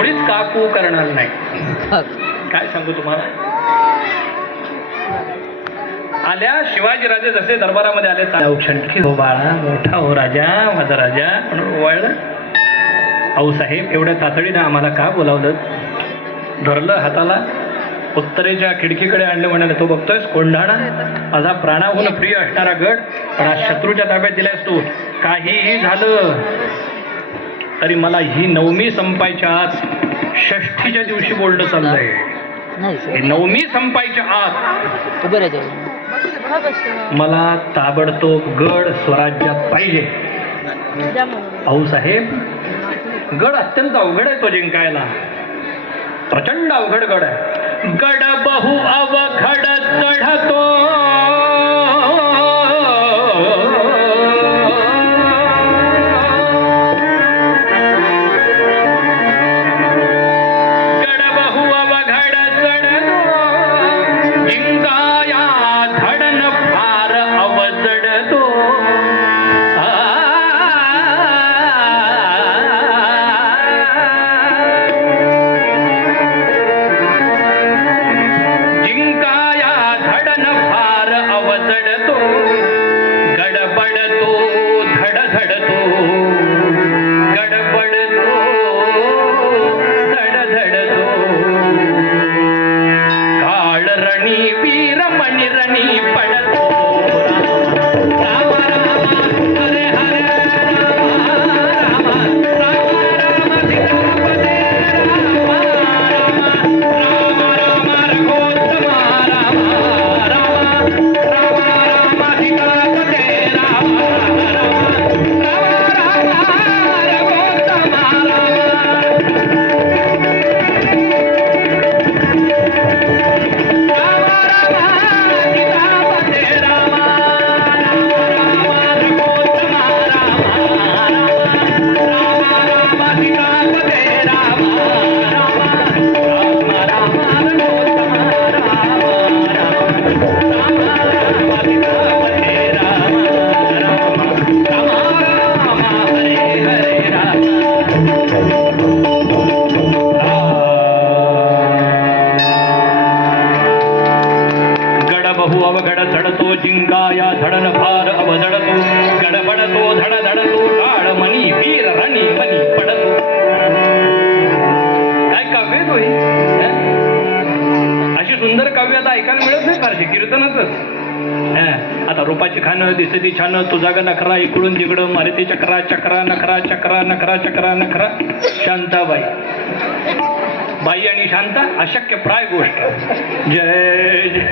मुळीच काकू करणार नाही. काय सांगू तुम्हाला. आल्या शिवाजीराजे जसे दरबारामध्ये आले क्षणकी हो बाळा, मोठा हो राजा, माझा राजा म्हणून ओवाळलं. आऊसाहेब एवढ्या तातडीनं आम्हाला का बोलावलं. धरलं हाताला, उत्तरेच्या खिडकीकडे आणलं. म्हणाले तो बघतोयस कोंढाणा, माझा प्राणाहून प्रिय असणारा गड, पण आज शत्रूच्या ताब्यात दिलायस तू. काहीही झालं तरी मला ही नवमी संपायच्या आत, षष्ठीच्या दिवशी बोलणं चाललंय. ही नवमी संपायच्या आत मला ताबडतोब गड स्वराज्यात पाहिजे. आऊसाहेब गड अत्यंत अवघड आहे तो जिंकायला, प्रचंड अवघड गड आहे. गड बहु अवघड चढतो, गड बहु अवघड चढतो, जिंकाया धडन फार अवजडतो. जिंकाया धडन फार अवजडतो, गडबडतो धडधडतो, काळ मनी वीर रणी मनी पडतो. काय काव्य तो ही. अशी सुंदर काव्य आता ऐकायला मिळत नाही फारशी, कीर्तनातच. आता रूपाची खाणं दिसती छान, तुझा ग नखरा इकडून तिकडं मारुती चक्रा चक्रा नखरा चक्रा नखरा चक्रा नखरा. शांताबाई, बाई आणि शांता अशक्य प्राय गोष्ट. जय जय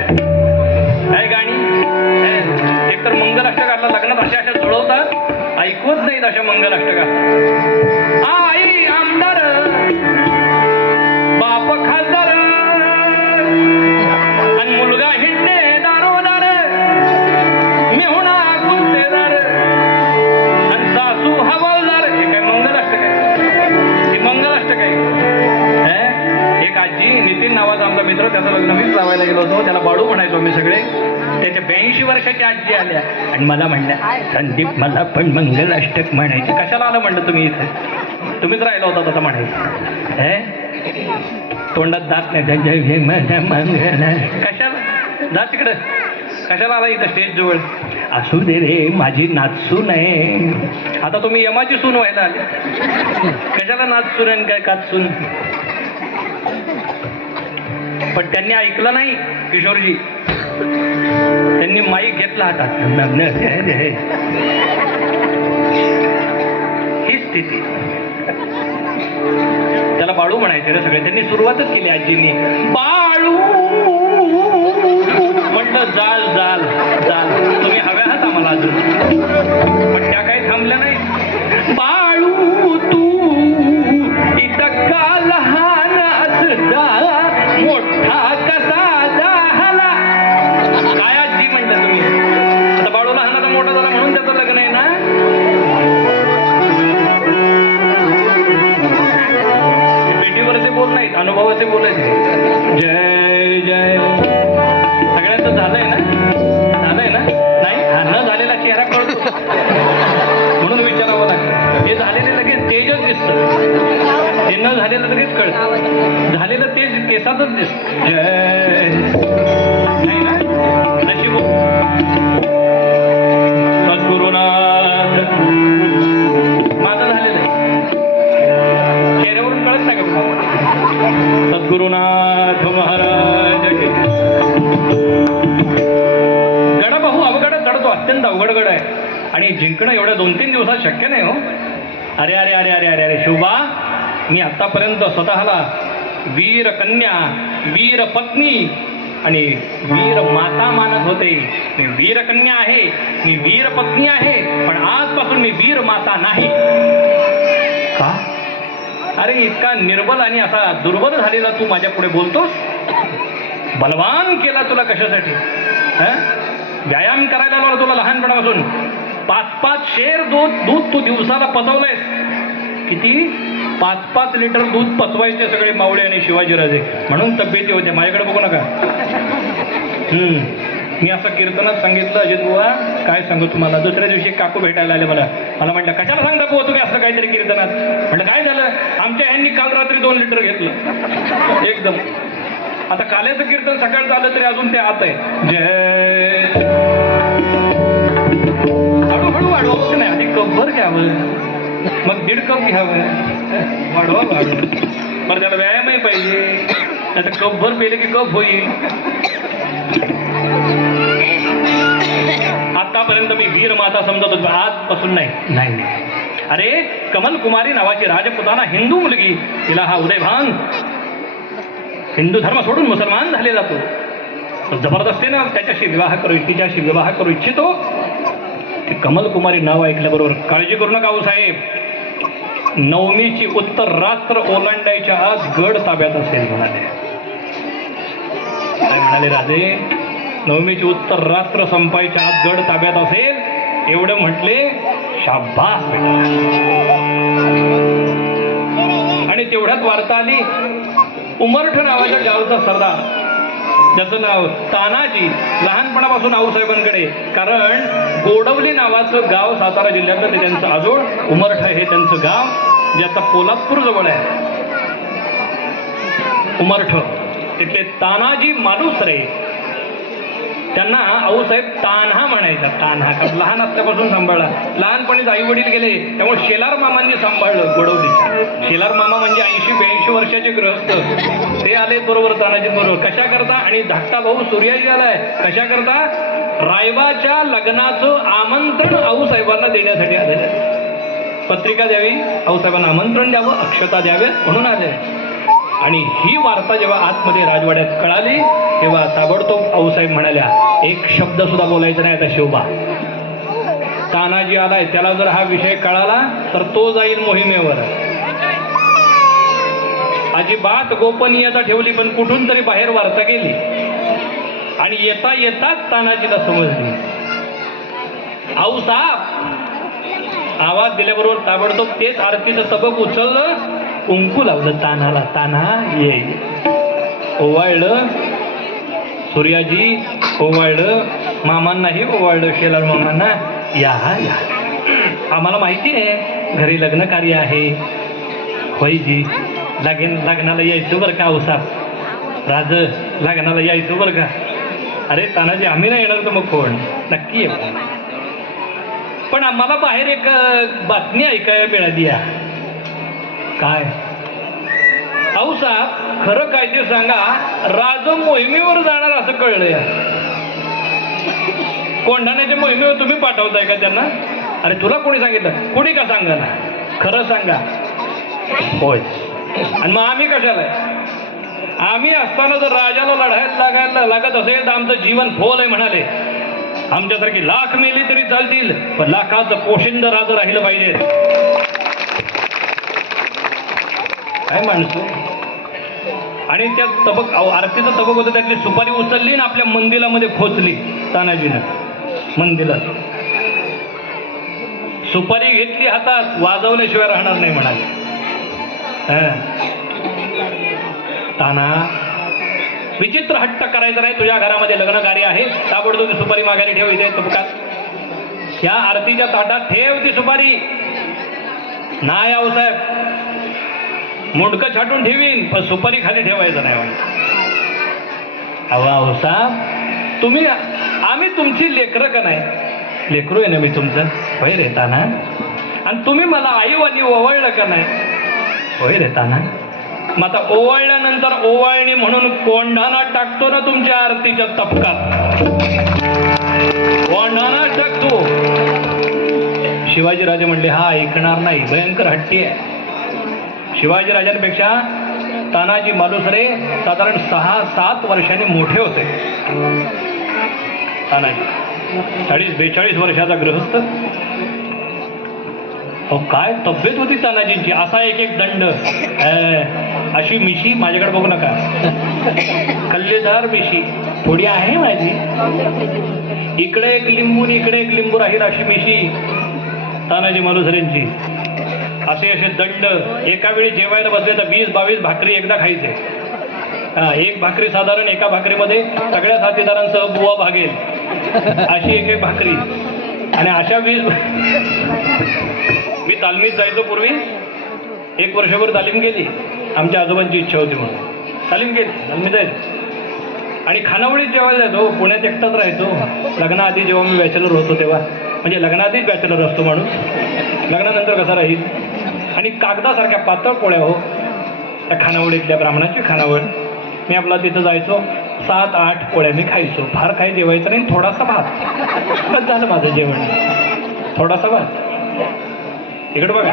काय गाणी. एकतर मंगलाष्टकाला लग्नात अशा अशा जुळवतात, ऐकवत नाहीत अशा मंगलाष्टका. आई आमदार बाप खासदार आणि मुलगा हिंडे दारोदार, मेहुणा गुंतेदार आणि सासू हवालदार. हे काय मंगलाष्टक आहे. हे मंगलाष्टक आहे. एक आजी नितीन नावाचा आमचा मित्र, त्याचं लग्न मीच लावायला गेलो होतो. त्याला बाळू म्हणायचो मी सगळे. त्याच्या 82 वर्षाची आजी आल्या आणि मला म्हणल्या, संदीप मला पण मंगलाष्टक म्हणायचे. कशाला आलं म्हणलं तुम्ही इथे, तुम्हीच राहिला होता तसं म्हणायचं. तोंडात दात नाही. कशाला जा तिकडं, कशाला आला इथं स्टेज जवळ. असू दे रे, माझी नाचसून आहे. आता तुम्ही यमाची सून व्हायला आले. कशाला नाचसून आहे काय काचसून. पण त्यांनी ऐकलं नाही किशोरजी. त्यांनी माईक घेतला हातात. ही स्थिती. त्याला बाळू म्हणायचे रे सगळे. त्यांनी सुरुवातच केली आजींनी. बाळू म्हटलं, जाल जाल जाल, तुम्ही हव्या आहात आम्हाला अजून. पण त्या काही थांबल्या नाही. बाळू तू इतका का लहान असता, मोठा कसा झाला. काय आजी म्हणलं तुम्ही. आता बाळू लहान आता मोठा झाला म्हणून त्याचं लग्न आहे ना. पेटीवरचे बोल नाहीत, अनुभवाचे बोलायचे. जय जय. सगळ्यांचं झालंय ना, झालंय ना. नाही हा न झालेला चेहरा कळतो म्हणून विचारावं लागेल. हे झालेले लगेच तेजच दिसतं. हे न झालेलं लगेच कळत, झालेलं ते केसातच दिसत. जय नाही ना नशीब. सद्गुरुनाथ माझं झालेलं चेहऱ्यावरून कळत नाही का? सद्गुरुनाथ महाराज गड बहु अवघड चढतो, अत्यंत अवघड गड आहे आणि जिंकणं एवढ्या 2-3 दिवसात शक्य नाही हो. अरे अरे अरे अरे अरे अरे शोभा, मी आतापर्यंत स्वतःला वीर कन्या, वीर पत्नी आणि वीर माता मानत होते. मी वीर कन्या आहे, मी वीर पत्नी आहे, पण आजपासून मी वीर माता नाही. का? अरे इतका निर्बल आणि असा दुर्बल झालेला तू माझ्या पुढे बोलतोस? बलवान केला तुला कशासाठी? व्यायाम करायला लावला तुला लहानपणापासून. 5-5 शेर दूध तू दिवसाला पचवलंयस. किती? 5-5 लिटर दूध पचवायचे सगळे मावळे आणि शिवाजीराजे, म्हणून तब्येती होत्या. माझ्याकडे बघू नका. मी असं कीर्तनात सांगितलं, अजित बुवा काय सांगू तुम्हाला. दुसऱ्या दिवशी काकू भेटायला आले मला म्हटलं कशाला सांगता बुवा तुम्ही असं काहीतरी कीर्तनात. म्हटलं काय झालं? आमच्या ह्यांनी काल रात्री 2 लिटर घेतलं एकदम. आता काल्याचं कीर्तन सकाळचं आलं तरी अजून ते आत आहे. जय हळूहळू वाढवावं नाही, आधी कपभर घ्यावं, मग 1.5 कप घ्यावं, वाढवा बरं. त्याला व्यायामही पाहिजे, आता कपभर पेले की कप होईल. आतापर्यंत मी वीर माता समजत होतो, आजपासून नाही नाही. अरे कमल कुमारी नावाची राजपुताना हिंदू मुलगी, तिला हा उदयभान हिंदू धर्म सोडून मुसलमान झालेला तो जबरदस्तीनं तिच्याशी विवाह करू इच्छितो. ते कमल कुमारी नाव ऐकल्याबरोबर काळजी करू नका हो साहेब, 9मीची उत्तर रात्र ओलांडायच्या आज गड ताब्यात असेल म्हणाले. काय म्हणाले राजे? 9मीची उत्तर रात्र संपायच्या आज गड ताब्यात असेल एवढं म्हटले. शाबास बेटा. आणि तेवढ्यात वार्ता आली, उमरठ नावाच्या गावचा सरदार, ज्याचं नाव तानाजी, लहानपणापासून आऊसाहेबांकडे, कारण गोडवली नावाचं गाव सातारा जिल्ह्यातलं ते त्यांचं आजोळ, उमरठ हे त्यांचं गाव जे आता पोलादपूर जवळ आहे. उमरठ तिथले तानाजी मालुसरे, त्यांना आऊसाहेब तान्हा म्हणायचा. तान्हा का लहान असल्यापासून सांभाळला. लहानपणीच आई वडील गेले त्यामुळे शेलार मामांनी सांभाळलं गोडवली. शेलार मामा म्हणजे 80-82 वर्षाचे गृहस्थ, ते आले बरोबर तानाजी बरोबर. कशा करता? आणि धाकटा भाऊ सूर्याजी आलाय कशा करता? रायबाच्या लग्नाचं आमंत्रण आऊसाहेबांना देण्यासाठी आलेले. पत्रिका द्यावी, आऊसाहेबांना आमंत्रण द्यावं, अक्षता द्यावेत म्हणून आले. आणि ही वार्ता जेव्हा आतमध्ये राजवाड्यात कळाली तेव्हा ताबडतोब आऊसाहेब म्हणाल्या, एक शब्द सुद्धा बोलायचा नाही आता शिवबा. तानाजी आलाय, त्याला जर हा विषय कळाला तर तो जाईल मोहिमेवर. अजिबात गोपनीयता ठेवली, पण कुठून तरी बाहेर वार्ता गेली आणि येता येताच तानाजीला समजली. आऊसाहेब आवाज दिल्याबरोबर ताबडतोब तेच आरतीचं तबक उचललं, कुंकू लावलं तानाला. ताना ये. ओवाळलं सूर्याजी, ओवाळलं मामांनाही, ओवाळलं शेलार मामांना. या या, आम्हाला माहिती आहे घरी लग्न कार्य आहे. होईजी लग्नाला यायचं बरं का आऊसाहेब, राज लग्नाला यायचं बरं का. अरे तानाजी आम्ही नाही येणार तर मग कोण? नक्की आहे, पण आम्हाला बाहेर एक बातमी ऐकायला मिळाली आहे. काय? आऊसाहेब खरं काय ते सांगा, राज मोहिमेवर जाणार असं कळलंय. कोंढाण्याच्या मोहिमेवर तुम्ही पाठवताय का त्यांना? अरे तुला कोणी सांगितलं? कोणी का सांगा ना, खरं सांगा. होय. आणि मग आम्ही कशाला? आम्ही असताना जर राजाला लढायला लागायला लागत असेल तर आमचं जीवन फोल आहे म्हणाले. आमच्यासारखी लाख मेली तरी चालतील, पण लाखाचं पोशिंद राज राहिलं पाहिजे. काय माणसं. आणि त्या तबक आरतीचं तबक होतं, त्यातली सुपारी उचलली ना आपल्या मंदिरामध्ये खोचली तानाजीनं. मंदिरात सुपारी घेतली हातात, वाजवल्याशिवाय राहणार नाही म्हणाले. ताना विचित्र हट्ट करायचा नाही, तुझ्या घरामध्ये लग्न कार्य आहे, ताबडतोब सुपारी माघारी ठेव इथे तबकात. या आरतीच्या ताटात ठेव ती सुपारी. नाही आऊसाहेब मुंडकं छाटून ठेवीन पण सुपारी खाली ठेवायचं नाही म्हणून. अहो साहेब तुम्ही आम्ही तुमची लेकरं का नाही? लेकरू आहे ना मी तुमचं, होय रेता ना? आणि तुम्ही मला आईवानी ओवाळलं का नाही? होय रेता ना? मग आता ओवाळल्यानंतर ओवाळणी म्हणून कोंढाणा टाकतो ना तुमच्या आरतीच्या तपकात, कोंढाणा टाकतो. शिवाजीराजे म्हणले हा ऐकणार नाही, भयंकर हट्टी आहे. शिवाजीराजांपेक्षा तानाजी मालुसरे साधारण 6-7 वर्षांनी मोठे होते. तानाजी 40-42 वर्षाचा गृहस्थ. अहो काय तब्येत होती तानाजींची, असा एक दंड, अशी मिशी माझ्याकडे बघू नका, कल्लेदार मिशी थोडी आहे माझी, इकडे एक लिंबू इकडे एक लिंबू राहील अशी मिशी तानाजी मालुसरेंची. असे दंड. एका वेळी जेवायला बसले तर 20-22 भाकरी एकदा खायचे. एक भाकरी साधारण एका भाकरीमध्ये सगळ्या साथीदारांसह बुवा भागेल अशी एक भाकरी. आणि अशा 20 मी तालमीत जायचो पूर्वी, 1 वर्षभर तालीम केली. आमच्या आजोबांची इच्छा होती म्हणून तालीम केली, तालमीत जायचो. आणि खानावळीत जेवायला जायचो. पुण्यात एकटाच राहायचो. लग्नाआधी जेव्हा मी बॅचलर होतो तेव्हा, म्हणजे लग्नाआधीच बॅचलर असतो माणूस, लग्नानंतर कसा राहील. आणि कागदासारख्या पातळ पोळ्या हो त्या खानावळीतल्या ब्राह्मणाची खानावळ. मी आपला तिथं जायचो, 7-8 पोळ्या मी खायचो. फार काही जेवायचं नाही, थोडासा भात बस झालं माझं जेवण, थोडासा भात. इकडे बघा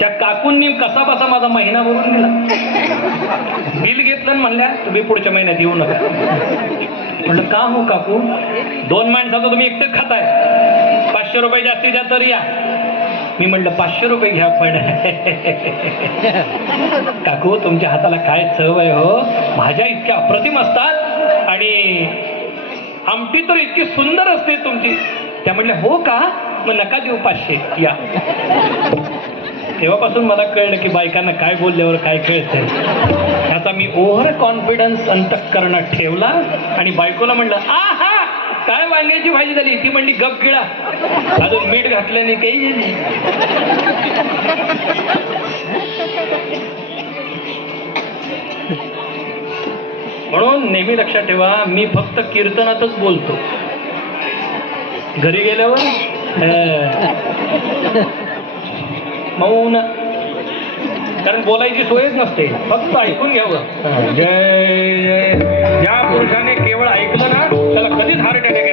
त्या काकूंनी कसा बसा माझा महिना भरून दिला. बिल घेतलं म्हणल्या तुम्ही पुढच्या महिन्यात येऊ नका. म्हटलं का हो काकू? 2 माणसाचं तुम्ही एकटेच खाताय, 500 रुपये जास्तीत जास्त तर या. मी म्हटलं 500 रुपये घ्या पण काकू तुमच्या हाताला काय चव आहे हो, भाज्या इतक्या अप्रतिम असतात आणि आमटी तर इतकी सुंदर असते तुमची. त्या म्हटल्या हो का, मग नका देऊ 500 या. तेव्हापासून मला कळलं की बायकांना काय बोलल्यावर काय कळतंय. ह्याचा मी ओव्हर कॉन्फिडन्स अंतःकरणात ठेवला आणि बायकोला म्हणलं आहा काय वांग्याची भाजी झाली. ती म्हणली गप गिळा, अजून मीठ घातलं नाही काही. म्हणून नेहमी लक्षात ठेवा, मी फक्त कीर्तनातच बोलतो. घरी गेल्यावर मौन, कारण बोलायची सोयच नसते, फक्त ऐकून घ्यावं. जय जय. ज्या पुरुषाने केवळ ऐकलं ना त्याला कधीच हार्ट अटॅक